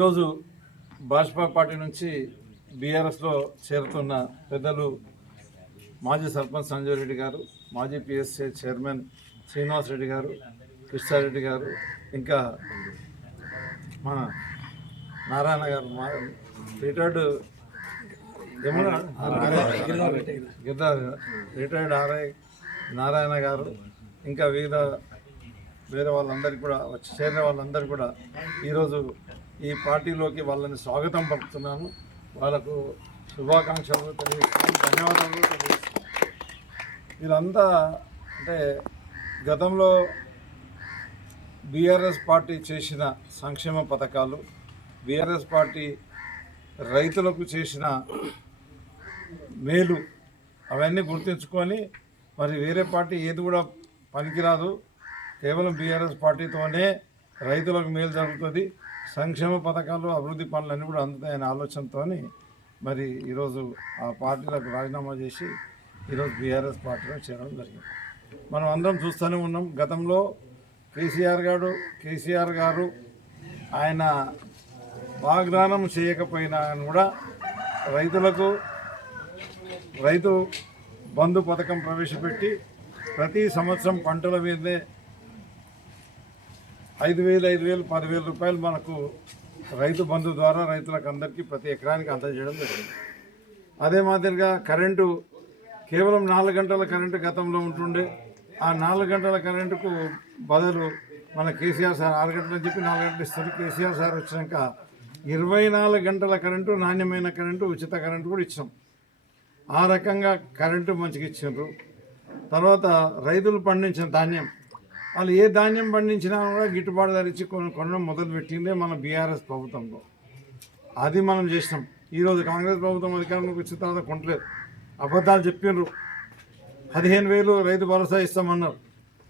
ఈరోజు భాజపా పార్టీ నుంచి బీఆర్ఎస్లో చేరుతున్న పెద్దలు మాజీ సర్పంచ్ సంజయ్ రెడ్డి గారు మాజీ పిఎస్సీ చైర్మన్ శ్రీనివాస్ రెడ్డి గారు కృష్ణారెడ్డి గారు ఇంకా మన నారాయణ గారు మా retired Yamuna retired RI Narayana garu ఇంకా వివిధ వేరే వాళ్ళందరికీ కూడా వచ్చి చేరిన వాళ్ళందరికీ కూడా ఈరోజు ఈ పార్టీలోకి వాళ్ళని స్వాగతం పలుకుతున్నాను. వాళ్ళకు శుభాకాంక్షలు తెలియజేస్తున్నాను. ధన్యవాదాలు తెలియజేస్తున్నాను. వీళ్ళంతా అంటే గతంలో బీఆర్ఎస్ పార్టీ చేసిన సంక్షేమ పథకాలు బీఆర్ఎస్ పార్టీ రైతులకు చేసిన మేలు అవన్నీ గుర్తుంచుకొని మరి వేరే పార్టీ ఏది కూడా పనికిరాదు. కేవలం బీఆర్ఎస్ పార్టీతోనే రైతులకు మేలు జరుగుతుంది. సంక్షేమ పథకాలు అభివృద్ధి పనులన్నీ కూడా అందుతాయనే ఆలోచనతో మరి ఈరోజు ఆ పార్టీలకు రాజీనామా చేసి ఈరోజు బీఆర్ఎస్ పార్టీలో చేరడం జరిగింది. మనం అందరం చూస్తూనే ఉన్నాం. గతంలో కేసీఆర్ గారు కేసీఆర్ గారు ఆయన వాగ్దానం చేయకపోయినా కూడా రైతులకు రైతు బంధు పథకం ప్రవేశపెట్టి ప్రతి సంవత్సరం పంటల మీదే ఐదు వేలు ఐదు వేలు పదివేల రూపాయలు మనకు రైతు బంధు ద్వారా రైతులకు అందరికీ ప్రతి ఎకరానికి అందజేయడం జరిగింది. అదే మాదిరిగా కరెంటు కేవలం నాలుగు గంటల కరెంటు గతంలో ఉంటుండే. ఆ నాలుగు గంటల కరెంటుకు బదులు మన కేసీఆర్ సార్ ఆరు గంటలని చెప్పి నాలుగు గంటలు ఇస్తారు. కేసీఆర్ సార్ వచ్చినాక ఇరవై నాలుగు గంటల కరెంటు నాణ్యమైన కరెంటు ఉచిత కరెంటు కూడా ఇచ్చాం ఆ రకంగా కరెంటు మంచిగా ఇచ్చిండ్రు తర్వాత రైతులు పండించిన ధాన్యం వాళ్ళు ఏ ధాన్యం పండించినా కూడా గిట్టుబాటు ధరించి కొన కొనడం మొదలు పెట్టిందే మన బీఆర్ఎస్ ప్రభుత్వంలో. అది మనం చేసినాం. ఈరోజు కాంగ్రెస్ ప్రభుత్వం అధికారంలోకి వచ్చిన తర్వాత కొనలేదు అబద్ధాలు చెప్పిండ్రు పదిహేను వేలు రైతు భరోసా ఇస్తామన్నారు.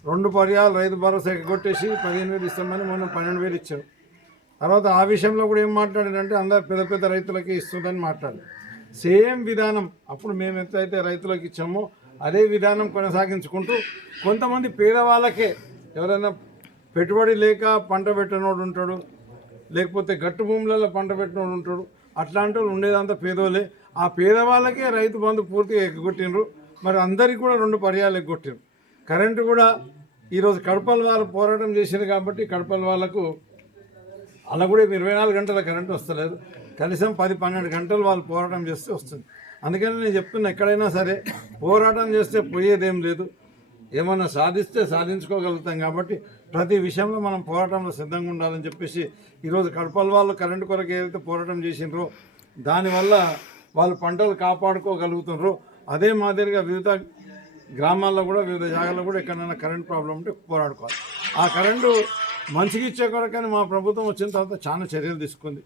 రెండు పర్యాలు రైతు భరోసా ఎగ్గొట్టేసి పదిహేను వేలు ఇస్తామని మొన్న పన్నెండు వేలు ఇచ్చారు. తర్వాత ఆ విషయంలో కూడా ఏం మాట్లాడారంటే అందరు పెద్ద పెద్ద రైతులకే ఇస్తుందని మాట్లాడారు. సేమ్ విధానం అప్పుడు మేము ఎంతైతే రైతులకు ఇచ్చామో అదే విధానం కొనసాగించుకుంటూ కొంతమంది పేదవాళ్ళకే ఎవరైనా పెట్టుబడి లేక పంట పెట్టినోడు ఉంటాడు లేకపోతే గట్టు భూములలో పంట పెట్టినోడు ఉంటాడు. అట్లాంటి వాళ్ళు ఉండేదంతా పేదోళ్ళే. ఆ పేదవాళ్ళకే రైతు బంధు పూర్తిగా ఎగ్గొట్టిండ్రు. మరి అందరికీ కూడా రెండు పర్యాలు ఎగ్గొట్టిండ్రు. కరెంటు కూడా ఈరోజు కడపల వాళ్ళు పోరాటం చేసింది కాబట్టి కడపల వాళ్ళకు అలా కూడా ఇరవై నాలుగు గంటల కరెంటు వస్తలేదు. కనీసం పది పన్నెండు గంటలు వాళ్ళు పోరాటం చేస్తే వస్తుంది. అందుకని నేను చెప్తున్నా ఎక్కడైనా సరే పోరాటం చేస్తే పోయేదేం లేదు. ఏమన్నా సాధిస్తే సాధించుకోగలుగుతాం కాబట్టి ప్రతి విషయంలో మనం పోరాటంలో సిద్ధంగా ఉండాలని చెప్పేసి ఈరోజు కడపల వాళ్ళు కరెంటు కొరకు ఏదైతే పోరాటం చేసినారో దానివల్ల వాళ్ళు పంటలు కాపాడుకోగలుగుతున్నారో అదే మాదిరిగా వివిధ గ్రామాల్లో కూడా వివిధ జాగాల్లో కూడా ఎక్కడైనా కరెంట్ ప్రాబ్లం ఉంటే పోరాడుకోవాలి. ఆ కరెంటు మనిషికి ఇచ్చే కొరకని మా ప్రభుత్వం వచ్చిన తర్వాత చాలా చర్యలు తీసుకుంది.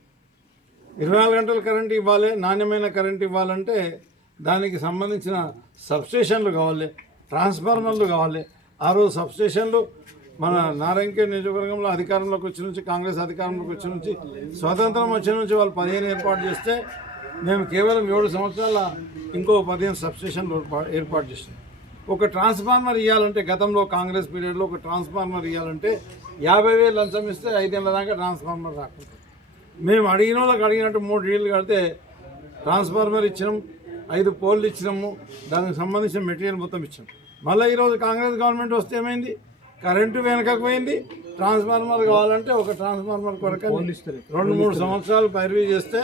ఇరవై నాలుగు గంటల కరెంట్ ఇవ్వాలి నాణ్యమైన కరెంట్ ఇవ్వాలంటే దానికి సంబంధించిన సబ్స్టేషన్లు కావాలి. ట్రాన్స్ఫార్మర్లు కావాలి. ఆ రోజు సబ్స్టేషన్లు మన నారాయణకే నియోజకవర్గంలో అధికారంలోకి వచ్చి నుంచి కాంగ్రెస్ అధికారంలోకి వచ్చి నుంచి స్వతంత్రం వచ్చి నుంచి వాళ్ళు పదిహేను ఏర్పాటు చేస్తే మేము కేవలం ఏడు సంవత్సరాల ఇంకో పదిహేను సబ్స్టేషన్లు ఏర్పాటు చేసినాం. ఒక ట్రాన్స్ఫార్మర్ ఇవ్వాలంటే గతంలో కాంగ్రెస్ పీరియడ్లో ఒక ట్రాన్స్ఫార్మర్ ఇవ్వాలంటే యాభై వేలు లంచం ఇస్తే ఐదేళ్ళ దాకా ట్రాన్స్ఫార్మర్ రాకుండా మేము అడిగిన వాళ్ళకి అడిగినట్టు మూడు నీళ్ళు కడితే ట్రాన్స్ఫార్మర్ ఇచ్చినాం ఐదు పోల్లు ఇచ్చినాము. దానికి సంబంధించిన మెటీరియల్ మొత్తం ఇచ్చాం మళ్ళీ ఈరోజు కాంగ్రెస్ గవర్నమెంట్ వస్తే ఏమైంది? కరెంటు వెనకకు పోయింది. ట్రాన్స్ఫార్మర్ కావాలంటే ఒక ట్రాన్స్ఫార్మర్ కొరకు రెండు మూడు సంవత్సరాలు పైరవీ చేస్తే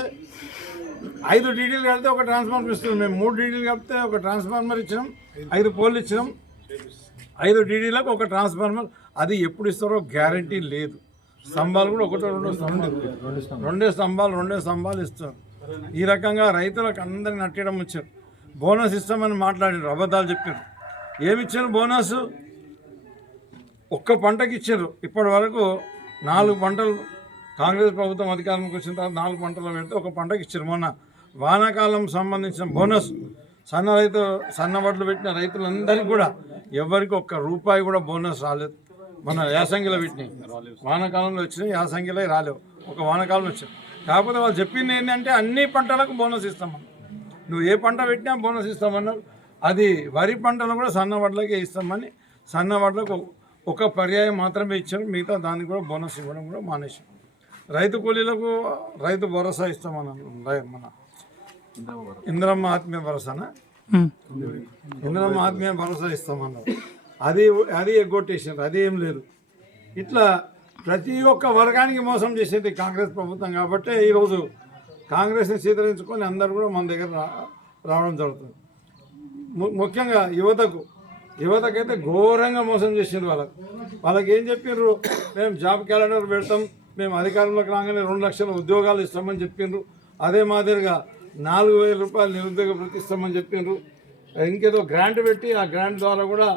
ఐదు డీడీలు కడితే ఒక ట్రాన్స్ఫార్మర్ ఇస్తుంది. మేము మూడు డీడీలు కలిపితే ఒక ట్రాన్స్ఫార్మర్ ఇచ్చినాం. ఐదు పోల్లు ఇచ్చినాం. ఐదు డీడీలకు ఒక ట్రాన్స్ఫార్మర్. అది ఎప్పుడు ఇస్తారో గ్యారంటీ లేదు. స్తంభాలు కూడా ఒకటో రెండో స్తంభాలు. రెండే స్తంభాలు రెండే స్తంభాలు ఇస్తారు. ఈ రకంగా రైతులకు అందరిని నట్టడం వచ్చారు. బోనస్ ఇస్తామని మాట్లాడారు అబద్ధాలు చెప్పారు. ఏమి ఇచ్చారు బోనస్? ఒక్క పంటకి ఇచ్చారు. ఇప్పటి వరకు నాలుగు పంటలు కాంగ్రెస్ ప్రభుత్వం అధికారంలోకి వచ్చిన తర్వాత నాలుగు పంటలు పెడితే ఒక పంటకి ఇచ్చారు. మొన్న వానాకాలం సంబంధించిన బోనస్ సన్న రైతు సన్నబడ్లు పెట్టిన రైతులందరికీ కూడా ఎవరికి ఒక్క రూపాయి కూడా బోనస్ రాలేదు. మన యాసంగిలో పెట్టినాయి. వానాకాలంలో వచ్చినాయి యాసంగిలో రాలేవు. ఒక వానాకాలంలో వచ్చాయి. కాకపోతే వాళ్ళు చెప్పింది ఏంటంటే అన్ని పంటలకు బోనస్ ఇస్తామన్నారు. నువ్వు ఏ పంట పెట్టినా బోనస్ ఇస్తామన్నారు. అది వరి పంటలు కూడా సన్న వడ్లకే ఇస్తామని సన్న వడ్లకు ఒక పర్యాయం మాత్రమే ఇచ్చారు. మిగతా దానికి కూడా బోనస్ ఇవ్వడం కూడా మానేశాం రైతు కూలీలకు రైతు భరోసా ఇస్తామన్నాను రై- మన ఇంద్రమ్మ ఆత్మీయ భరోసానా? ఇంద్రమ్మ ఆత్మీయ భరోసా ఇస్తామన్నారు. అది అది ఎగ్గొట్టేసారు అది ఏం లేదు. ఇట్లా ప్రతి ఒక్క వర్గానికి మోసం చేసేది కాంగ్రెస్ ప్రభుత్వం కాబట్టి ఈరోజు కాంగ్రెస్ని స్వీకరించుకొని అందరూ కూడా మన దగ్గర రావడం జరుగుతుంది. ముఖ్యంగా యువతకు యువతకైతే ఘోరంగా మోసం చేసిండ్రు వాళ్ళకి. వాళ్ళకి ఏం చెప్పిర్రు? మేము జాబ్ క్యాలెండర్ పెడతాం మేము అధికారంలోకి రాగానే రెండు లక్షల ఉద్యోగాలు ఇస్తామని చెప్పిండ్రు అదే మాదిరిగా నాలుగు వేల రూపాయలు నిరుద్యోగ ప్రతిస్తామని చెప్పిండ్రు ఇంకేదో గ్రాంట్ పెట్టి ఆ గ్రాంట్ ద్వారా కూడా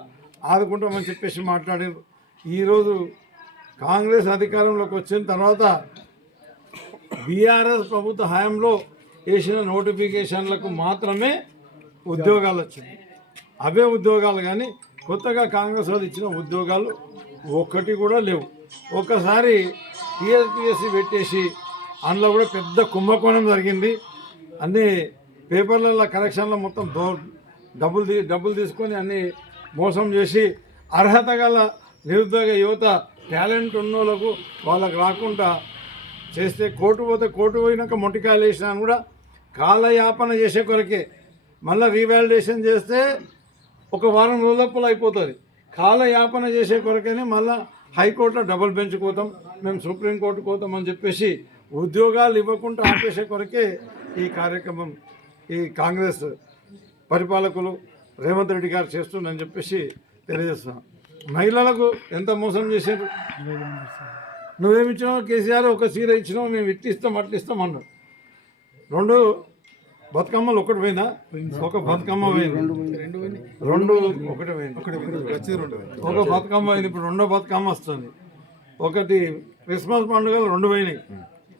ఆదుకుంటామని చెప్పేసి మాట్లాడారు ఈరోజు కాంగ్రెస్ అధికారంలోకి వచ్చిన తర్వాత బీఆర్ఎస్ ప్రభుత్వ హయాంలో వేసిన నోటిఫికేషన్లకు మాత్రమే ఉద్యోగాలు వచ్చింది అవే ఉద్యోగాలు కానీ కొత్తగా కాంగ్రెస్ వాళ్ళు ఇచ్చిన ఉద్యోగాలు ఒక్కటి కూడా లేవు. ఒక్కసారి టీఎస్పిఎస్సి పెట్టేసి అందులో కూడా పెద్ద కుంభకోణం జరిగింది. అన్ని పేపర్లలో కరెక్షన్లో మొత్తం దో డబ్బులు డబ్బులు తీసుకొని అన్ని మోసం చేసి అర్హత గల నిరుద్యోగ యువత టాలెంట్ ఉన్నోళ్ళకు వాళ్ళకు రాకుండా చేస్తే కోర్టు పోతే కోర్టు పోయినాక మొట్టికాయలు వేసినా కూడా కాలయాపన చేసే కొరకే. మళ్ళీ రీవాలిడేషన్ చేస్తే ఒక వారం రోజులప్పుడు అయిపోతుంది. కాలయాపన చేసే కొరకనే మళ్ళీ హైకోర్టులో డబుల్ బెంచ్ పోతాం మేము సుప్రీంకోర్టు పోతాం అని చెప్పేసి ఉద్యోగాలు ఇవ్వకుండా ఆపేసే కొరకే ఈ కార్యక్రమం ఈ కాంగ్రెస్ పరిపాలకులు రేవంత్ రెడ్డి గారు చేస్తుందని చెప్పేసి తెలియజేస్తున్నాం. మహిళలకు ఎంత మోసం చేశారు నువ్వేమిచ్చినావు కేసీఆర్ ఒక చీర ఇచ్చినావు మేము ఇట్టి ఇస్తాం అట్లా ఇస్తాం అన్నాడు. రెండు బతుకమ్మలు ఒకటి పోయినా ఒక బతుకమ్మ పోయింది. రెండు ఒకటి పోయింది. ఒక బతుకమ్మ పోయింది ఇప్పుడు రెండో బతుకమ్మ వస్తుంది. ఒకటి క్రిస్మస్ పండుగలు రెండు పోయినాయి.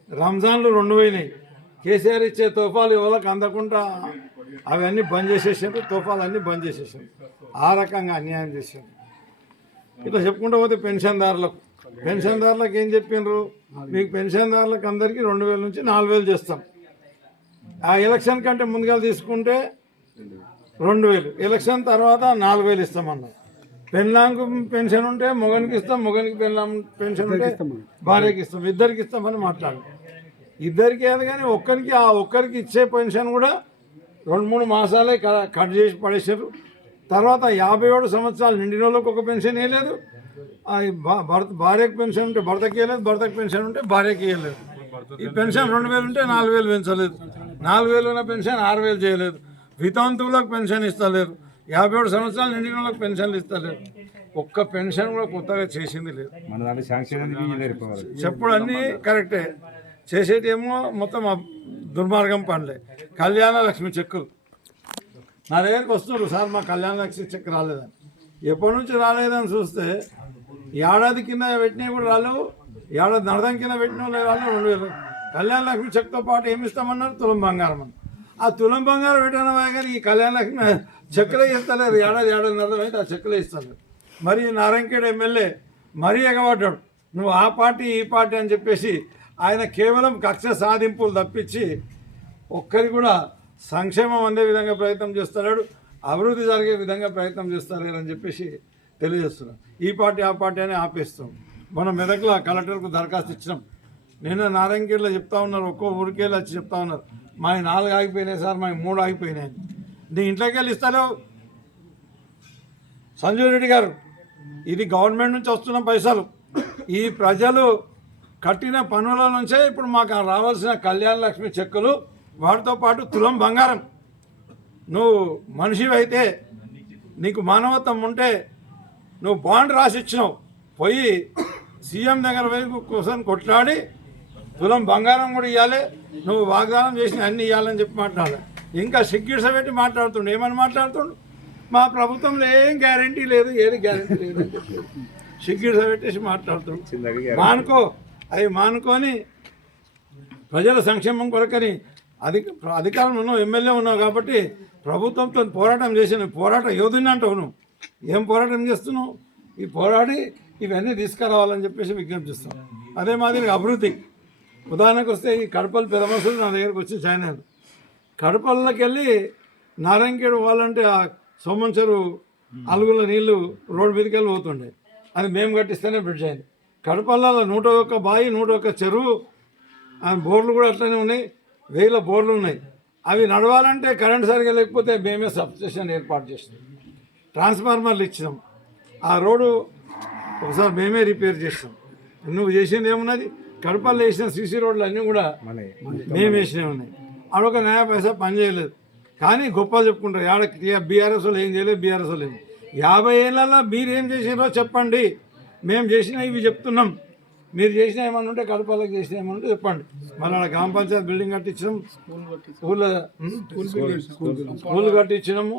రంజాన్లు రెండు పోయినాయి. కేసీఆర్ ఇచ్చే తోఫాలు ఎవరికి అందకుండా అవన్నీ బంద్ చేసేసారు తోఫాలు అన్నీ బంద్ చేసేసారు ఆ రకంగా అన్యాయం చేశారు ఇట్లా చెప్పుకుంటూ పోతే పెన్షన్దారులకు. పెన్షన్దారులకు ఏం చెప్పిండ్రు మీకు పెన్షన్దారులకు అందరికీ రెండు వేల నుంచి నాలుగు వేలు చేస్తాం. ఆ ఎలక్షన్ కంటే ముందుగా తీసుకుంటే రెండు వేలు. ఎలక్షన్ తర్వాత నాలుగు వేలు ఇస్తామన్నారు. పెన్లాంకు పెన్షన్ ఉంటే మొగనికి ఇస్తాం మొగనికి పెన్లాం పెన్షన్ ఉంటే భార్యకి ఇస్తాం ఇద్దరికి ఇస్తామని మాట్లాడు. ఇద్దరికి ఏది కానీ ఒక్కరికి ఆ ఒక్కరికి ఇచ్చే పెన్షన్ కూడా రెండు మూడు మాసాలే క- కట్ చేసి పడేసారు తర్వాత యాభై ఏడు సంవత్సరాలు నిండిన వాళ్ళకి ఒక పెన్షన్ వేయలేదు భర్త భార్యకి పెన్షన్ ఉంటే భర్తకి వేయలేదు భర్తకి పెన్షన్ ఉంటే భార్యకి వేయలేదు ఈ పెన్షన్ రెండు వేలు ఉంటే నాలుగు వేలు పెంచలేదు. నాలుగు వేలు ఉన్న పెన్షన్ ఆరు వేలు చేయలేదు. వితంతువులకు పెన్షన్ ఇస్తలేరు యాభై ఏడు సంవత్సరాలు నిండిన వాళ్ళకి పెన్షన్లు ఇస్తలేరు ఒక్క పెన్షన్ కూడా కొత్తగా చేసింది లేదు. చెప్పుడు అన్నీ కరెక్టే. చేసేది ఏమో మొత్తం దుర్మార్గం పనులే. కళ్యాణ లక్ష్మి చెక్కులు. నా దగ్గరికి వస్తున్నారు. సార్ మా కళ్యాణ లక్ష్మి చెక్ రాలేదని. ఎప్పటి నుంచి రాలేదని చూస్తే ఏడాది కింద పెట్టినవి కూడా రాలేవు. ఏడాది నడదం కింద పెట్టిన వాళ్ళు రెండు వేలు. కళ్యాణ లక్ష్మి చెక్తో పాటు ఏమి ఇస్తామన్నారు? తులం బంగారం అని ఆ తులం బంగారం పెట్టిన కానీ ఈ కళ్యాణ లక్ష్మి చెక్కులే ఇస్తలేరు. ఏడాది ఏడాది నడదం అయితే ఆ చెక్కులే ఇస్తలేరు. మరి నారాయణఖేడ్ ఎమ్మెల్యే మరీ ఎగబడ్డాడు. నువ్వు ఆ పార్టీ ఈ పార్టీ అని చెప్పేసి ఆయన కేవలం కక్ష సాధింపులు తప్పించి ఒక్కరి కూడా సంక్షేమం అందే విధంగా ప్రయత్నం చేస్తున్నాడు అభివృద్ధి జరిగే విధంగా ప్రయత్నం చేస్తారని అని చెప్పేసి తెలియజేస్తున్నాం. ఈ పార్టీ ఆ పార్టీ అని ఆపేస్తాం. మనం మెదక్లో కలెక్టర్కు దరఖాస్తు ఇచ్చినాం. నిన్న నారాయణగిరిలో చెప్తా ఉన్నారు ఒక్కో ఊరికేళ్ళు వచ్చి చెప్తా ఉన్నారు. మా నాలుగు ఆగిపోయినాయి సార్ మా మూడు ఆగిపోయినాయి నీ ఇంట్లోకి వెళ్ళి ఇస్తారో సంజయ్ రెడ్డి గారు ఇది గవర్నమెంట్ నుంచి వస్తున్న పైసలు. ఈ ప్రజలు కట్టిన పనుల నుంచే ఇప్పుడు మాకు రావాల్సిన కళ్యాణ లక్ష్మి చెక్కులు వాటితో పాటు తులం బంగారం. నువ్వు మనిషివి అయితే నీకు మానవత్వం ఉంటే నువ్వు బాండ్ రాసి ఇచ్చినావు పోయి సీఎం దగ్గర పోయి కోసం కొట్లాడి తులం బంగారం కూడా ఇవ్వాలి నువ్వు వాగ్దానం చేసిన అన్ని ఇవ్వాలని చెప్పి మాట్లాడాలి. ఇంకా సిగ్గిడ్స పెట్టి మాట్లాడుతుండు. ఏమని మాట్లాడుతుండు? మా ప్రభుత్వంలో ఏం గ్యారంటీ లేదు ఏది గ్యారంటీ లేదు సిగ్గిడ్స పెట్టేసి మాట్లాడుతుండు. మానుకో అవి మానుకొని ప్రజల సంక్షేమం కొరకని అధిక అధికారంలో ఉన్నావు ఎమ్మెల్యే ఉన్నావు కాబట్టి ప్రభుత్వంతో పోరాటం చేసిన పోరాట యోధుని అంటావు నువ్వు. ఏం పోరాటం చేస్తున్నావు? ఈ పోరాడి ఇవన్నీ తీసుకురావాలని చెప్పేసి విజ్ఞప్తి చేస్తాం. అదే మాదిరి అభివృద్ధి. ఉదాహరణకు వస్తే ఈ కడపలు పెదమసులు నా దగ్గరకు వచ్చి జాయిన్ అయ్యారు. కడపల్లోకి వెళ్ళి నారాయణఖేడ్ వాళ్ళంటే ఆ సోమంచరు అలుగుల నీళ్ళు రోడ్డు మీదకి వెళ్ళి పోతుండే. అది మేము కట్టిస్తేనే బ్రిడ్జ్ అయింది. కడపల్లలో నూట ఒక్క బావి నూట ఒక్క చెరువు ఆ బోర్లు కూడా అట్లనే ఉన్నాయి. వేల బోర్లు ఉన్నాయి. అవి నడవాలంటే కరెంట్ సరిగా లేకపోతే మేమే సబ్స్టేషన్ ఏర్పాటు చేసినాం. ట్రాన్స్ఫార్మర్లు ఇచ్చినాం. ఆ రోడ్డు ఒకసారి మేమే రిపేర్ చేసినాం. నువ్వు చేసింది ఏమున్నది? కడపల్లో వేసిన సీసీ రోడ్లు అన్నీ కూడా మేము వేసినవి ఉన్నాయి. ఆడొక న్యాయ పైసా పని చేయలేదు. కానీ గొప్ప చెప్పుకుంటారు ఆడ బీఆర్ఎస్ వాళ్ళు ఏం చేయలేదు బీఆర్ఎస్ వాళ్ళు ఏం యాభై ఏళ్ళల్లో మీరు ఏం చేసినారో చెప్పండి. మేము చేసిన ఇవి చెప్తున్నాం. మీరు చేసిన ఏమన్నా ఉంటే కడపలకు చేసిన ఏమన్నా ఉంటే చెప్పండి. మళ్ళీ గ్రామ పంచాయతీ బిల్డింగ్ కట్టించినాం. స్కూల్ స్కూల్ కట్టించినాము.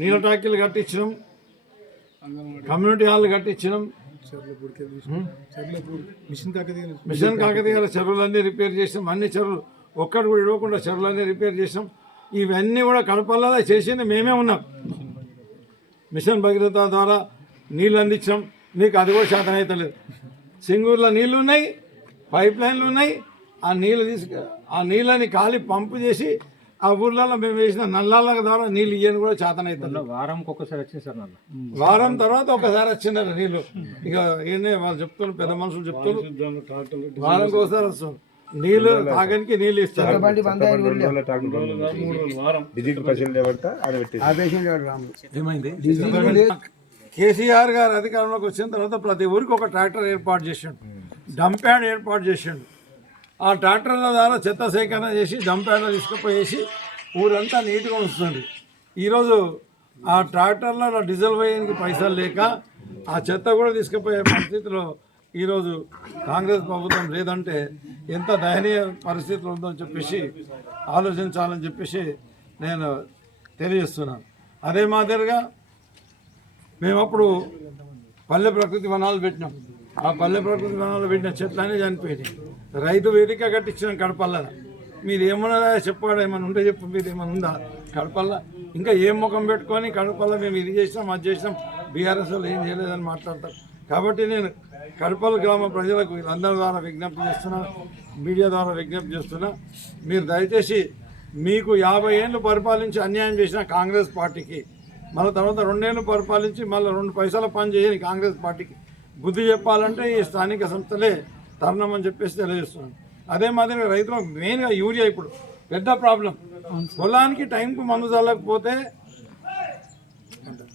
నీళ్ళ టాకీలు కట్టించినాం. కమ్యూనిటీ హాల్ కట్టించినాం. మిషన్ కాకతీయ చెరువులన్నీ రిపేర్ చేసాం అన్ని చెరువులు. ఒక్కటి కూడా ఇవ్వకుండా చెరువులన్నీ రిపేర్ చేసాం ఇవన్నీ కూడా కడపల్లో చేసింది మేమే ఉన్నాం. మిషన్ భగీరథ ద్వారా నీళ్ళు అందించాం మీకు అది కూడా శాతం అవుతలేదు సింగూరులో నీళ్ళు ఉన్నాయి పైప్ లైన్లు ఉన్నాయి ఆ నీళ్ళు తీసుకు ఆ నీళ్ళని ఖాళీ పంపు చేసి ఆ ఊర్లలో మేము వేసిన నల్లాల ద్వారా నీళ్ళు ఇయ్యని కూడా శాతం అవుతుంది. వారంకి ఒక్కసారి వచ్చింది సార్ నన్ను వారం తర్వాత ఒకసారి వచ్చినారు నీళ్ళు ఇక ఈయనే వాళ్ళు చెప్తున్నారు పెద్ద మనుషులు చెప్తున్నారు. వారంకి ఒకసారి వస్తారు. నీళ్ళు తాగడానికి నీళ్ళు ఇస్తారు. ఏమైంది? కేసీఆర్ గారు అధికారంలోకి వచ్చిన తర్వాత ప్రతి ఊరికి ఒక ట్రాక్టర్ ఏర్పాటు చేసిండు. డంప్ యార్డ్ ఏర్పాటు చేసిండు. ఆ ట్రాక్టర్ల ద్వారా చెత్త సేకరణ చేసి డంప్ యార్డ్లో తీసుకుపోయేసి ఊరంతా నీట్గా ఉంచుతుంది. ఈరోజు ఆ ట్రాక్టర్లలో డీజిల్ వేయడానికి పైసలు లేక ఆ చెత్త కూడా తీసుకుపోయే పరిస్థితిలో ఈరోజు కాంగ్రెస్ ప్రభుత్వం లేదంటే ఎంత దయనీయ పరిస్థితులు ఉందో అని చెప్పేసి ఆలోచించాలని చెప్పేసి నేను తెలియజేస్తున్నాను. అదే మాదిరిగా మేము అప్పుడు పల్లె ప్రకృతి వనాలు పెట్టినాం. ఆ పల్లె ప్రకృతి వనాలు పెట్టిన చెట్లనే చనిపోయినాయి. రైతు వేదిక కట్టించినాం కడపల్ల. మీరు ఏమన్నా చెప్పాడు? ఏమైనా ఉంటే చెప్పు. మీరు ఏమైనా ఉందా? కడపల్ల. ఇంకా ఏం ముఖం పెట్టుకొని కడపల్ల మేము ఇది చేసినాం అది చేసినాం. బీఆర్ఎస్ వాళ్ళు ఏం చేయలేదని మాట్లాడతారు. కాబట్టి నేను కడపల్ గ్రామ ప్రజలకు వీళ్ళందరి ద్వారా విజ్ఞప్తి చేస్తున్నా మీడియా ద్వారా విజ్ఞప్తి చేస్తున్నా. మీరు దయచేసి మీకు యాభై ఏళ్ళు పరిపాలించి అన్యాయం చేసిన కాంగ్రెస్ పార్టీకి మళ్ళీ తర్వాత రెండేళ్ళు పరిపాలించి మళ్ళీ రెండు పైసల పని చేయని కాంగ్రెస్ పార్టీకి. బుద్ధి చెప్పాలంటే ఈ స్థానిక సంస్థలే తరుణం అని చెప్పేసి తెలియజేస్తున్నాను. అదే మాదిరిగా రైతులకు మెయిన్గా యూరియా ఇప్పుడు పెద్ద ప్రాబ్లం. పొలానికి టైంకు మందు చల్లకపోతే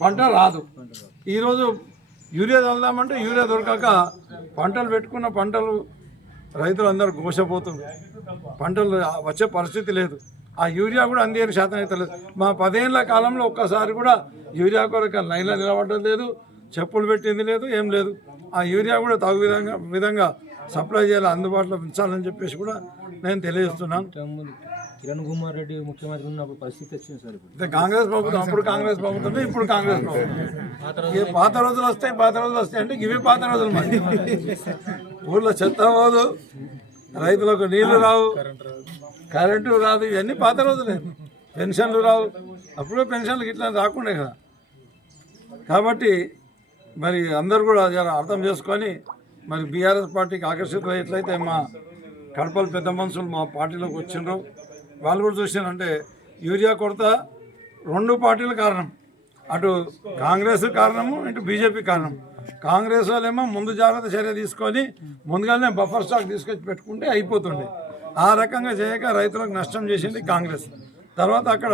పంట రాదు. ఈరోజు యూరియా చల్దామంటే యూరియా దొరకక పంటలు పెట్టుకున్న పంటలు రైతులందరూ ఘోషపోతుంది పంటలు వచ్చే పరిస్థితి లేదు. ఆ యూరియా కూడా అందేని శాతం అయితే లేదు. మా పదేళ్ళ కాలంలో ఒక్కసారి కూడా యూరియా కొరకు లైన్లో నిలబడడం లేదు చెప్పులు పెట్టింది లేదు ఏం లేదు. ఆ యూరియా కూడా తగు విధంగా విధంగా సప్లై చేయాలి అందుబాటులో ఉంచాలని చెప్పేసి కూడా నేను తెలియజేస్తున్నాను. కిరణ్ కుమార్ రెడ్డి ముఖ్యమంత్రి ఉన్నప్పుడు పరిస్థితి వచ్చింది సార్ ఇప్పుడు. కాంగ్రెస్ ప్రభుత్వం అప్పుడు కాంగ్రెస్ ప్రభుత్వమే ఇప్పుడు కాంగ్రెస్ ప్రభుత్వం. పాత రోజులు వస్తాయి పాత రోజులు వస్తాయి అంటే ఇవే పాత రోజులు మరి. ఊళ్ళో చెత్త పోదు రైతులకు నీళ్ళు రావు. కరెంటు రాదు ఇవన్నీ పాత రోజులే. పెన్షన్లు రావు. అప్పుడు పెన్షన్లు ఇట్లా రాకుండా కదా. కాబట్టి మరి అందరు కూడా జర అర్థం చేసుకొని మరి బీఆర్ఎస్ పార్టీకి ఆకర్షితులు ఎట్లయితే మా కడపల పెద్ద మనుషులు మా పార్టీలోకి వచ్చిండ్రు వాళ్ళు కూడా చూసారంటే యూరియా కొరత రెండు పార్టీల కారణం. అటు కాంగ్రెస్ కారణము ఇటు బీజేపీ కారణం. కాంగ్రెస్ వాళ్ళేమో ముందు జాగ్రత్త చర్య తీసుకొని ముందుగానే బఫర్ స్టాక్ తీసుకొచ్చి పెట్టుకుంటే అయిపోతుండే. ఆ రకంగా చేయక రైతులకు నష్టం చేసింది కాంగ్రెస్. తర్వాత అక్కడ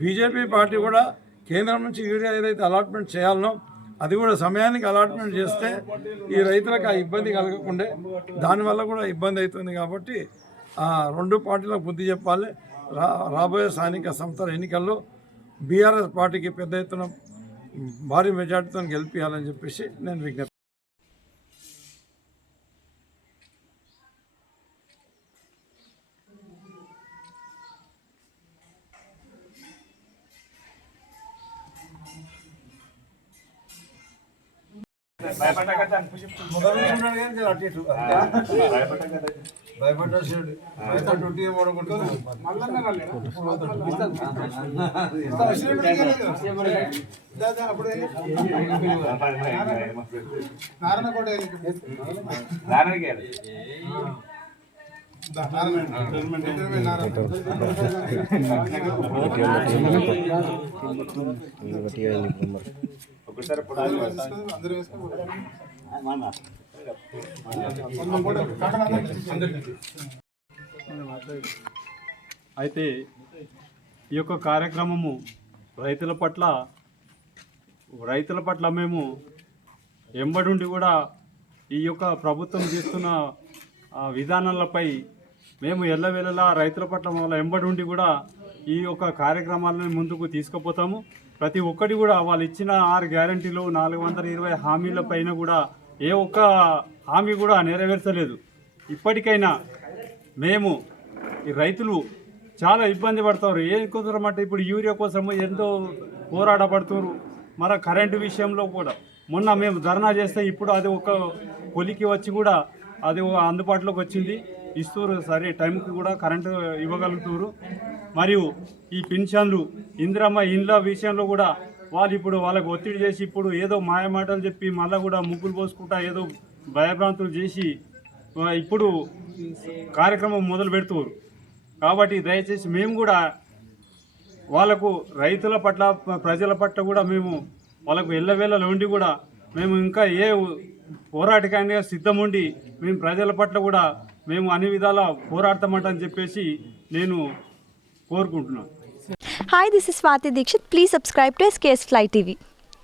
బీజేపీ పార్టీ కూడా కేంద్రం నుంచి యూరియా ఏదైతే అలాట్మెంట్ చేయాలనో అది కూడా సమయానికి అలాట్మెంట్ చేస్తే ఈ రైతులకు ఆ ఇబ్బంది కలగకుండే. దానివల్ల కూడా ఇబ్బంది అవుతుంది కాబట్టి ఆ రెండు పార్టీలకు బుద్ధి చెప్పాలి. రా రాబోయే స్థానిక సంస్థల ఎన్నికల్లో బీఆర్ఎస్ పార్టీకి పెద్ద ఎత్తున భారీ మెజార్టీతో గెలిపించాలని చెప్పేసి నేను విజ్ఞప్తి భయపడ్డాడు భయపడ్డు నారాయణ కోట అందరూ వేసుకో అయితే ఈ యొక్క కార్యక్రమము రైతుల పట్ల రైతుల పట్ల మేము ఎంబడుండి కూడా ఈ యొక్క ప్రభుత్వం చేస్తున్న ఆ, విధానాలపై మేము ఎల్లవేళలా రైతుల పట్ల వాళ్ళ ఎంబడుండి కూడా ఈ యొక్క కార్యక్రమాలను ముందుకు తీసుకుపోతాము. ప్రతి ఒక్కటి కూడా వాళ్ళు ఇచ్చిన ఆరు గ్యారంటీలు నాలుగు వందల ఇరవై హామీల పైన కూడా ఏ ఒక్క హామీ కూడా నెరవేర్చలేదు. ఇప్పటికైనా మేము ఈ రైతులు చాలా ఇబ్బంది పడతారు. ఏం కోసం అంటే ఇప్పుడు యూరియా కోసం ఎంతో పోరాడబడుతున్నారు మన కరెంటు విషయంలో కూడా. మొన్న మేము ధర్నా చేస్తే ఇప్పుడు అది ఒక కొలికి వచ్చి కూడా అది ఒక అందుబాటులోకి వచ్చింది. ఇస్తారు సరే టైంకి కూడా కరెంటు ఇవ్వగలుగుతారు మరియు ఈ పింఛన్లు ఇందిరమ్మ ఇండ్ల విషయంలో కూడా వాళ్ళు ఇప్పుడు వాళ్ళకి ఒత్తిడి చేసి ఇప్పుడు ఏదో మాయమాటలు చెప్పి మళ్ళీ కూడా ముగ్గులు పోసుకుంటా ఏదో భయభ్రాంతులు చేసి ఇప్పుడు కార్యక్రమం మొదలు పెడుతున్నారు. కాబట్టి దయచేసి మేము కూడా వాళ్ళకు రైతుల పట్ల ప్రజల పట్ల కూడా మేము వాళ్ళకు ఎల్లవేళలో ఉండి కూడా మేము ఇంకా ఏ పోరాటకాన్ని సిద్ధం ఉండి మేము ప్రజల పట్ల కూడా మేము అన్ని విధాల పోరాడతామంటని చెప్పేసి నేను కోరుకుంటున్నాను. Hi this is Swathi Dixit please subscribe to SKS fly TV